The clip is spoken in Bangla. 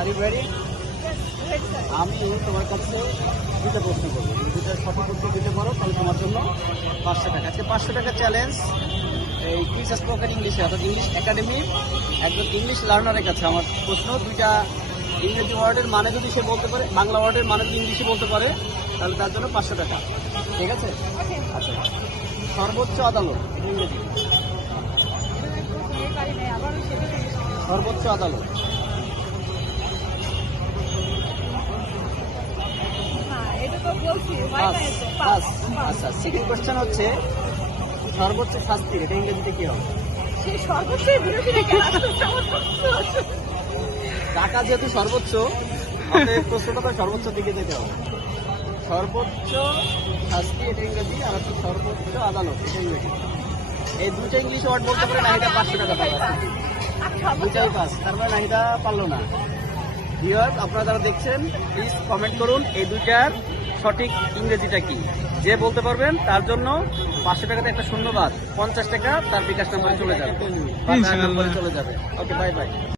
Are you ready? আমি তোমার কাছে দুটো প্রশ্ন করবো, তুমি দুটো সঠিক উত্তর দিতে পারো তাহলে তোমার জন্য 500 টাকা। আজকে 500 টাকা চ্যালেঞ্জ এই কুইজ স্পোকেন ইংলিশে, অর্থাৎ ইংলিশ একাডেমি একজন ইংলিশ লার্নারের কাছে আমার প্রশ্ন। দুইটা ইংরেজি ওয়ার্ডের মানে যদি সে বলতে পারে, বাংলা ওয়ার্ডের মানে যদি ইংলিশে বলতে পারে, তাহলে তার জন্য 500 টাকা। ঠিক আছে? আচ্ছা, সর্বোচ্চ আদালত এটা ইংরেজি। সর্বোচ্চ আদালত। আচ্ছা, সেকেন্ড কোয়েশ্চেন হচ্ছে সর্বোচ্চ শাস্তির এটা ইংরেজিতে কি হবে? টাকা যেহেতু সর্বোচ্চ, আমাদের প্রশ্নটা তো সর্বোচ্চ দিকে যেতে হবে। সর্বোচ্চ শাস্তি এটা ইংরেজি, আর হচ্ছে সর্বোচ্চ আদালত এটা ইংরেজি। এই দুটো ইংলিশ ওয়ার্ড বলতে পারে নাহিদা 500 টাকা পাবে। দুটাই পাস, তার মানে নাহিদা পারলো না। ভিউয়ার্স, আপনারা যারা দেখছেন প্লিজ কমেন্ট করুন এই দুইটার সঠিক ইংরেজিটা কি। যে বলতে পারবেন তার জন্য 500 টাকাতে একটা শূন্যবাদ, 50 টাকা তার বিকাশ নম্বরে চলে যাবে। ওকে, বাই বাই।